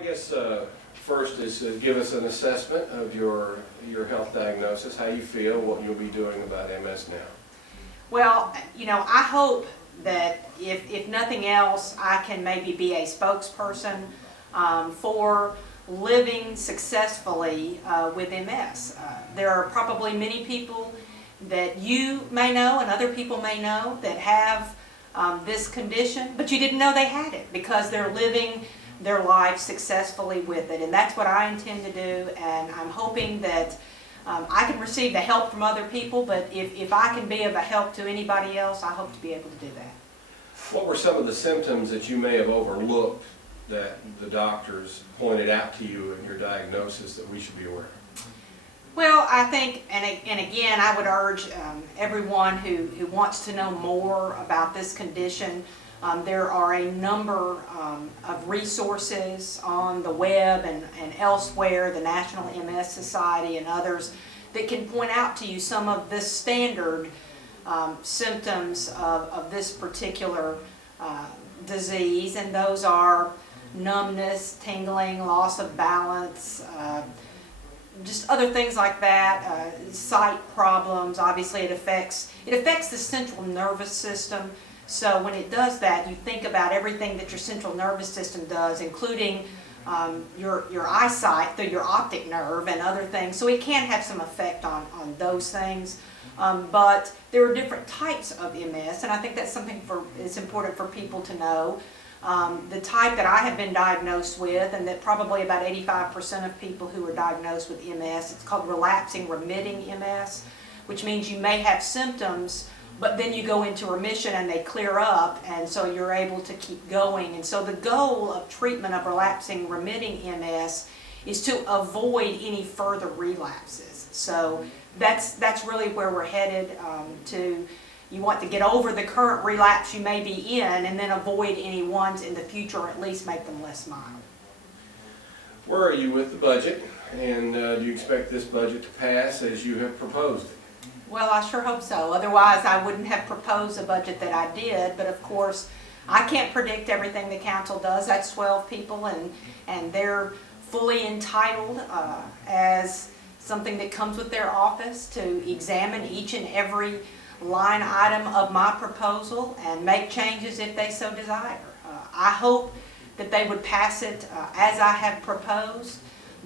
I guess first is give us an assessment of your health diagnosis, how you feel, what you'll be doing about MS now. Well, you know, I hope that if nothing else, I can maybe be a spokesperson for living successfully with MS. There are probably many people that you may know and other people may know that have this condition, but you didn't know they had it because they're living their life successfully with it. And that's what I intend to do, and I'm hoping that I can receive the help from other people, but if I can be of a help to anybody else, I hope to be able to do that. What were some of the symptoms that you may have overlooked that the doctors pointed out to you in your diagnosis that we should be aware of? Well, I think, and again, I would urge everyone who wants to know more about this condition, there are a number of resources on the web and elsewhere, the National MS Society and others, that can point out to you some of the standard symptoms of this particular disease, and those are numbness, tingling, loss of balance, just other things like that, sight problems. Obviously it affects the central nervous system. So when it does that, you think about everything that your central nervous system does, including your eyesight through your optic nerve and other things. So it can have some effect on those things. But there are different types of MS, and I think that's something it's important for people to know. The type that I have been diagnosed with, and that probably about 85% of people who are diagnosed with MS, it's called relapsing remitting MS, which means you may have symptoms, but then you go into remission and they clear up, and so you're able to keep going. And so the goal of treatment of relapsing remitting MS is to avoid any further relapses. So that's really where we're headed to. You want to get over the current relapse you may be in and then avoid any ones in the future, or at least make them less mild. Where are you with the budget, and do you expect this budget to pass as you have proposed it? Well, I sure hope so. Otherwise, I wouldn't have proposed a budget that I did. But of course, I can't predict everything the council does. That's 12 people, and they're fully entitled as something that comes with their office to examine each and every line item of my proposal and make changes if they so desire. I hope that they would pass it as I have proposed.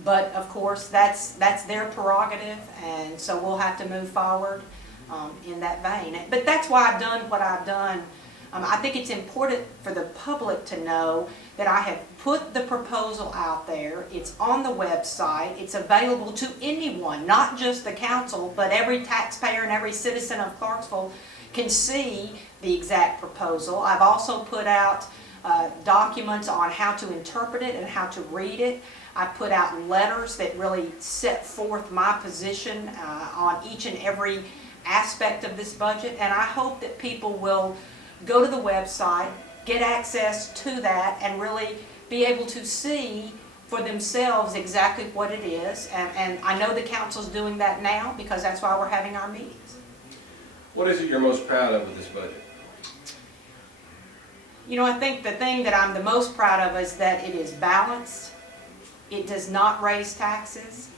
But of course, that's their prerogative, and so we'll have to move forward in that vein. But that's why I've done what I've done. I think it's important for the public to know that I have put the proposal out there. It's on the website. It's available to anyone, not just the council, but every taxpayer and every citizen of Clarksville can see the exact proposal. I've also put out documents on how to interpret it and how to read it. I put out letters that really set forth my position on each and every aspect of this budget, and I hope that people will go to the website, get access to that, and really be able to see for themselves exactly what it is. And I know the council's doing that now because that's why we're having our meetings. What is it you're most proud of with this budget? You know, I think the thing that I'm the most proud of is that it is balanced. It does not raise taxes,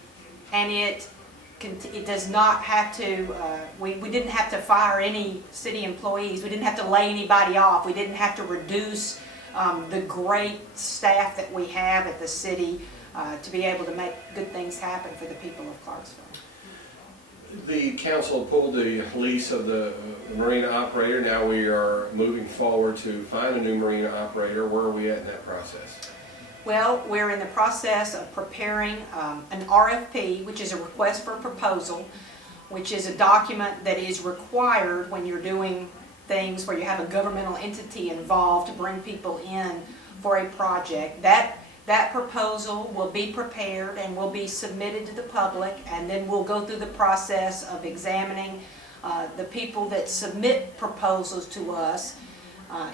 and it does not have to, we didn't have to fire any city employees. We didn't have to lay anybody off. We didn't have to reduce the great staff that we have at the city to be able to make good things happen for the people of Clarksville. The council pulled the lease of the marina operator. Now we are moving forward to find a new marina operator. Where are we at in that process? Well, we're in the process of preparing an RFP, which is a request for a proposal, which is a document that is required when you're doing things where you have a governmental entity involved to bring people in for a project. That proposal will be prepared and will be submitted to the public, and then we'll go through the process of examining the people that submit proposals to us.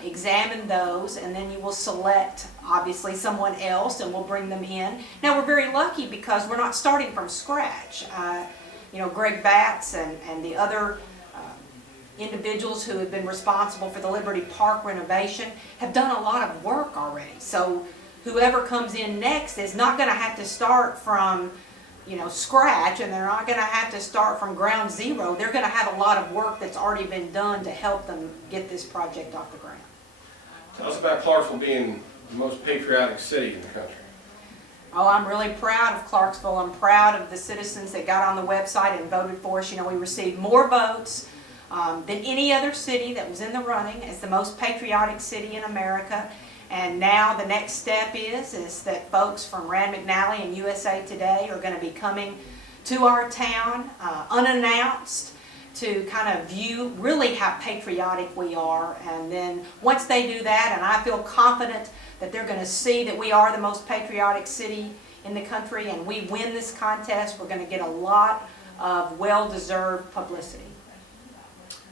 Examine those, and then you will select obviously someone else, and we'll bring them in. Now we're very lucky because we're not starting from scratch. You know, Greg Batts and the other individuals who have been responsible for the Liberty Park renovation have done a lot of work already. So whoever comes in next is not going to have to start from, you know, scratch, and they're not going to have to start from ground zero. They're going to have a lot of work that's already been done to help them get this project off the ground. Tell us about Clarksville being the most patriotic city in the country. Oh, I'm really proud of Clarksville. I'm proud of the citizens that got on the website and voted for us. You know, we received more votes than any other city that was in the running as the most patriotic city in America. And now the next step is that folks from Rand McNally and USA Today are going to be coming to our town unannounced to kind of view really how patriotic we are. And then once they do that, and I feel confident that they're going to see that we are the most patriotic city in the country and we win this contest, we're going to get a lot of well-deserved publicity.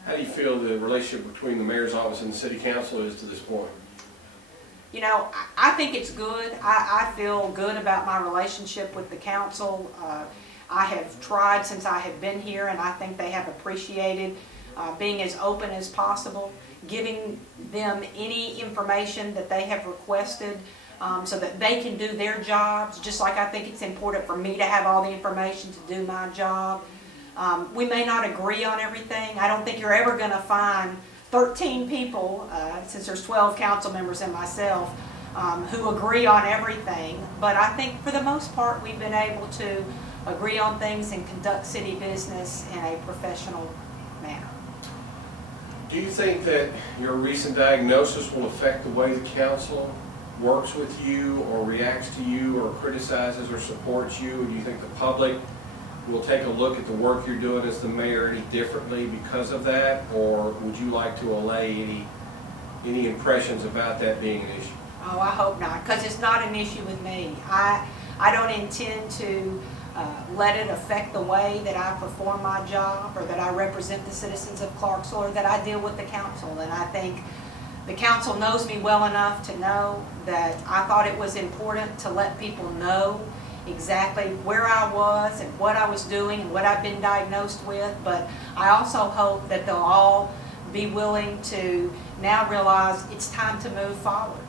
How do you feel the relationship between the mayor's office and the city council is to this point? You know, I think it's good. I feel good about my relationship with the council. I have tried since I have been here, and I think they have appreciated being as open as possible, giving them any information that they have requested so that they can do their jobs, just like I think it's important for me to have all the information to do my job. We may not agree on everything. I don't think you're ever going to find 13 people, since there's 12 council members and myself, who agree on everything. But I think for the most part we've been able to agree on things and conduct city business in a professional manner. Do you think that your recent diagnosis will affect the way the council works with you or reacts to you or criticizes or supports you? Or do you think the public will take a look at the work you're doing as the mayor any differently because of that? Or would you like to allay any impressions about that being an issue? Oh, I hope not, because it's not an issue with me. I don't intend to let it affect the way that I perform my job or that I represent the citizens of Clarksville or that I deal with the council. And I think the council knows me well enough to know that I thought it was important to let people know exactly where I was and what I was doing and what I've been diagnosed with. But I also hope that they'll all be willing to now realize it's time to move forward.